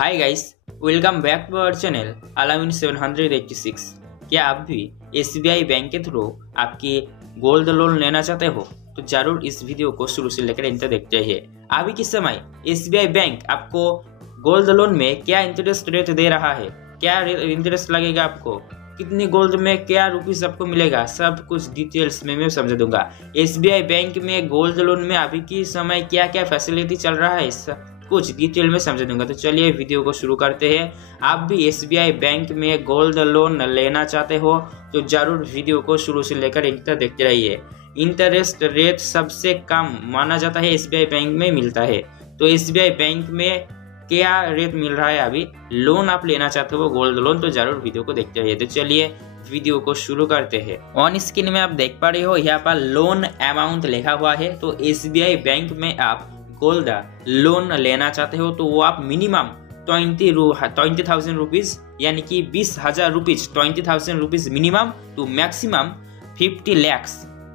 Hi guys, welcome back to our channel Alamin 786। क्या आप भी SBI बैंक के थ्रू आपकी गोल्ड लोन लेना चाहते हो तो जरूर इस वीडियो को शुरू से लेकर अंत तक देखते रहिए। अभी किस समय SBI बैंक आपको गोल्ड लोन में क्या इंटरेस्ट रेट दे रहा है, क्या इंटरेस्ट लगेगा, आपको कितनी गोल्ड में क्या रुपीस आपको मिलेगा, सब कुछ डिटेल्स में मैं समझा दूंगा। SBI बैंक में गोल्ड लोन में अभी की समय क्या क्या फैसिलिटी चल रहा है कुछ डिटेल में समझा दूंगा। तो चलिए वीडियो को शुरू करते हैं। आप भी SBI बैंक में गोल्ड लोन लेना चाहते हो तो जरूर वीडियो को शुरू से लेकर अंत तक देखते रहिए। इंटरेस्ट रेट सबसे कम माना जाता है SBI बैंक में मिलता है। तो SBI बैंक में क्या रेट मिल रहा है, अभी लोन आप लेना चाहते हो गोल्ड लोन, तो जरूर वीडियो को देखते रहिए। तो चलिए वीडियो को शुरू करते हैं। ऑन स्क्रीन में आप देख पा रहे हो, यहाँ पर लोन अमाउंट लिखा हुआ है। तो SBI बैंक में आप गोल्ड लोन लेना चाहते हो तो वो आप मिनिमम 20,000 रुपीज यानी कि 20,000 rupees, 20,000 rupees minimum to maximum 50 lakh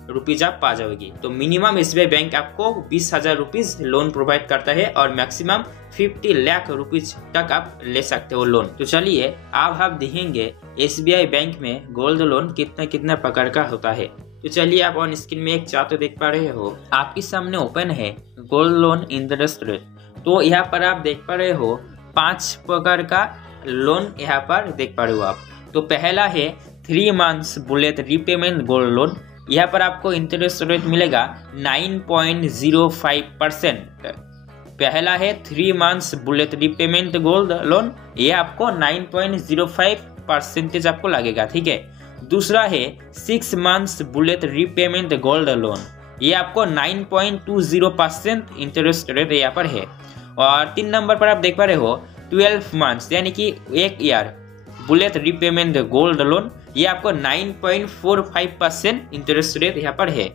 rupees आप पा जाओगे। तो मिनिमम SBI बैंक आपको 20,000 रुपीज लोन प्रोवाइड करता है और मैक्सिमम 50 लाख रुपीज तक आप ले सकते हो लोन। तो चलिए अब आप देखेंगे SBI बैंक में गोल्ड लोन कितना प्रकार का होता है। तो चलिए आप ऑन स्क्रीन में एक चार्ट देख पा रहे हो, आपके सामने ओपन है गोल्ड लोन इंटरेस्ट रेट। तो यहाँ पर आप देख पा रहे हो 5 प्रकार का लोन यहाँ पर देख पा रहे हो आप। तो पहला है 3 months bullet repayment gold loan. यहाँ पर आपको इंटरेस्ट रेट मिलेगा 9.05%। पहला है 3 months bullet repayment gold loan, ये आपको 9.05% आपको लगेगा, ठीक है। दूसरा है 6 months bullet repayment gold loan, ये आपको 9.20% इंटरेस्ट रेट यहाँ पर है। और 3 नंबर पर आप देख पा रहे हो 12 मंथ्स यानी कि 1 year bullet repayment gold loan, ये आपको 9.45% इंटरेस्ट रेट यहाँ पर है।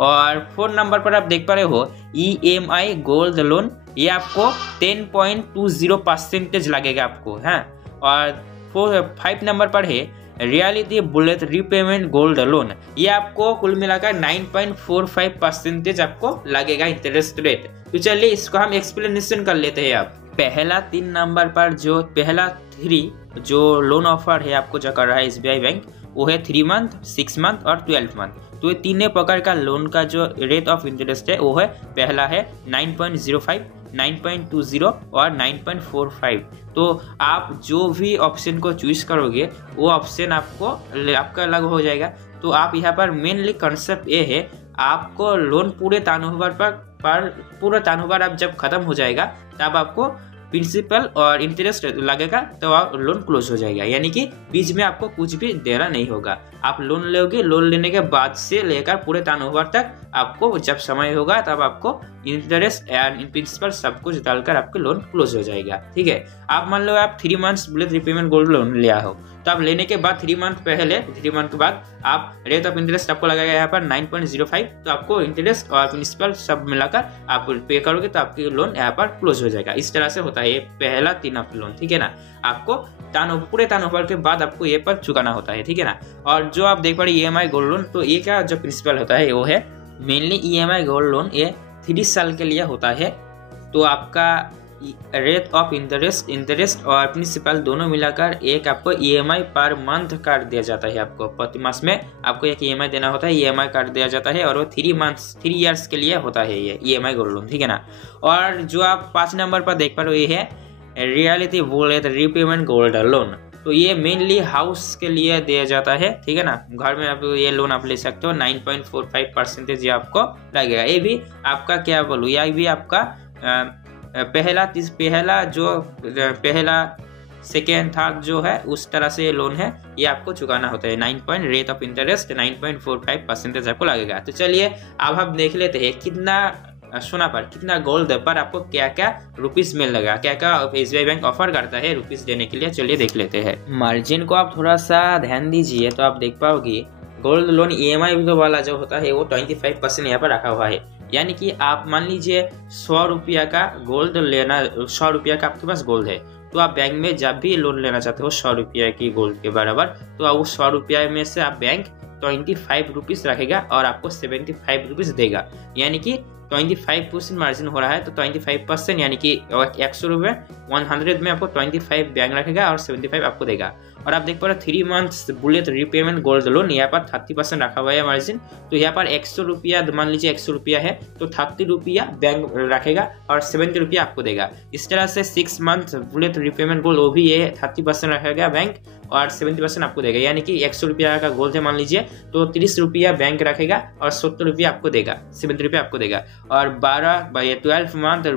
और 4 नंबर पर आप देख पा रहे हो EMI गोल्ड लोन, ये आपको 10.20% लगेगा आपको, है। और 5 नंबर पर है reality bullet repayment gold loan, ये आपको कुल मिलाकर 9.45% आपको लगेगा इंटरेस्ट रेट। तो चलिए इसको हम एक्सप्लेनेशन कर लेते हैं। आप पहला 3 नंबर पर जो पहला 3 जो लोन ऑफर है आपको जो कर रहा है SBI बैंक, वो है 3 मंथ, 6 मंथ और 12 मंथ। तो ये तीनों प्रकार का लोन का जो रेट ऑफ इंटरेस्ट है वो है, पहला है 9.05, 9.20 और 9.45। तो आप जो भी ऑप्शन को चूज करोगे वो ऑप्शन आपका अलग हो जाएगा। तो आप यहाँ पर मेनली कंसेप्ट ये है, आपको लोन पूरे टर्नओवर पूरा टर्नओवर आप जब खत्म हो जाएगा तब आपको प्रिंसिपल और इंटरेस्ट लगेगा, तो आप लोन क्लोज हो जाएगा। यानी कि बीच में आपको कुछ भी देना नहीं होगा। आप लोन लोगे, लोन लेने के बाद से लेकर पूरे टर्नओवर तक आपको जब समय होगा तब आपको इंटरेस्ट एंड प्रिंसिपल सब कुछ डालकर आपके लोन क्लोज हो जाएगा, ठीक है। आप मान लो आप 3 months bullet repayment gold loan लिया हो, तो आप लेने के बाद 3 मंथ के बाद आप रेट ऑफ इंटरेस्ट आपको लगेगा यहाँ पर 9.05। तो आपको इंटरेस्ट और प्रिंसिपल सब मिलाकर आप पे करोगे तो आपकी लोन यहाँ पर क्लोज हो जाएगा। इस तरह से होता है ये पहला 3 लोन, ठीक है ना। आपको पूरे टर्नओवर के बाद आपको ये पर चुकाना होता है, ठीक है ना। और जो आप देख पा रहे EMI गोल्ड लोन, तो ये क्या जो प्रिंसिपल होता है वो है मेनली EMI गोल्ड लोन, ये 3 साल के लिए होता है। तो आपका रेट ऑफ इंटरेस्ट और प्रिंसिपल दोनों मिलाकर एक आपको EMI पर मंथ काट दिया जाता है। आपको प्रति मास में आपको एक EMI देना होता है, EMI काट दिया जाता है। और वो 3 ईयर्स के लिए होता है ये EMI गोल्ड लोन, ठीक है ना। और जो आप 5 नंबर पर देख पा रहे हो ये है reality bullet repayment gold loan. तो ये मेनली हाउस के लिए दिया जाता है, ठीक है ना। घर में आप ये लोन आप ले सकते हो, 9.45% ये आपको लगेगा। ये भी आपका क्या बोलूँ, यह भी आपका पहला सेकेंड थर्ड जो है उस तरह से लोन है, ये आपको चुकाना होता है। रेट ऑफ इंटरेस्ट 9.45% आपको लगेगा। तो चलिए अब हम देख लेते हैं सोना पर कितना गोल्ड पर आपको क्या क्या रुपीस मिलेगा, क्या क्या SBI बैंक ऑफर करता है रुपीस देने के लिए। चलिए देख लेते हैं। मार्जिन को आप थोड़ा सा ध्यान दीजिए तो आप देख पाओगे गोल्ड लोन EMI वाला जो होता है वो 25% यहाँ पर रखा हुआ है। यानी कि आप मान लीजिए 100 रुपया का गोल्ड लेना, 100 रुपया का आपके पास गोल्ड है, तो आप बैंक में जब भी लोन लेना चाहते हो 100 रुपया की गोल्ड के बराबर, तो आप उस 100 रुपया में से आप बैंक 25 रुपीज रखेगा और आपको 75 रुपीज देगा। यानी कि 25% मार्जिन हो रहा है, तो 25% यानी कि 100 रुपये 100 में आपको 25 बैंक रखेगा और 75 आपको देगा। और आप देख पा रहे 3 months bullet repayment gold loan, यहाँ पर 30% रखा हुआ है मार्जिन। तो यहाँ पर 100 रुपया, मान लीजिए 100 रुपया है तो 30 रुपया बैंक रखेगा और 70 रुपया आपको देगा। इस तरह से 6 मंथ बुलेट रीपेमेंट गोल्ड, वो भी ये 30% रखेगा बैंक और 70% आपको देगा। यानी कि 100 रुपया का गोल्ड है मान लीजिए, तो 30 रुपया बैंक रखेगा और 70 रुपया आपको देगा, 70 रुपया आपको देगा। और 12 मंथ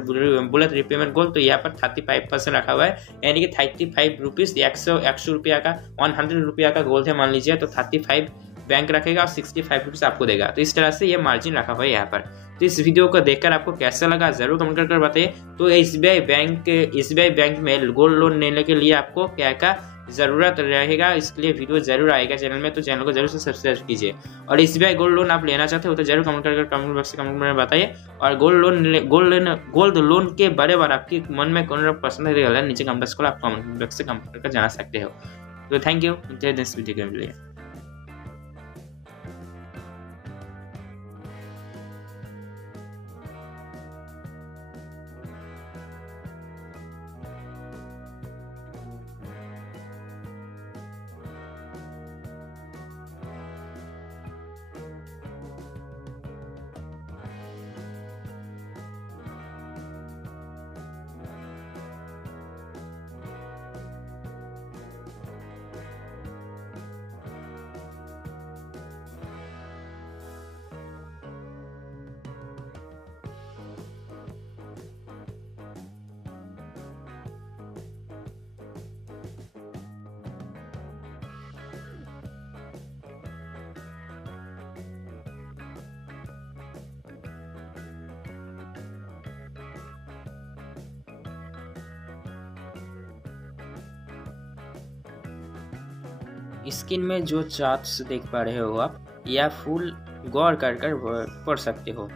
बुलेट रीपेमेंट गोल्ड, तो यहाँ पर 35% रखा हुआ है, यानी कि 35 रुपीज, 100 रुपया का 100 रुपया का गोल्ड है मान लीजिए, तो 35 बैंक रखेगा और 65 रुपीज आपको देगा। तो इस तरह से ये मार्जिन रखा हुआ है यहाँ पर। तो इस वीडियो को देखकर आपको कैसा लगा जरूर कमेंट कर बताइए। तो SBI बैंक में गोल्ड लोन लेने के लिए आपको क्या क्या जरूरत रहेगा, इसके लिए वीडियो जरूर आएगा चैनल में, तो चैनल को जरूर से सब्सक्राइब कीजिए। और SBI गोल्ड लोन आप लेना चाहते हो तो जरूर कमेंट कर कमेंट बॉक्स में बताइए। और गोल्ड लोन के बारे में आपके मन में कौन पसंद है नीचे कमेंट को आप कमेंट बॉक्स से कमेंट करके जाना सकते हो। तो थैंक यू, जय दिस वीडियो के लिए। स्क्रीन में जो चार्ट्स देख पा रहे हो आप, या फुल गौर कर पढ़ सकते हो।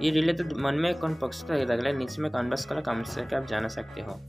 ये रिलेटेड मन में कौन पक्ष लग रहा है नीचे में कमेंट बॉक्स का कमेंट करके आप जान सकते हो।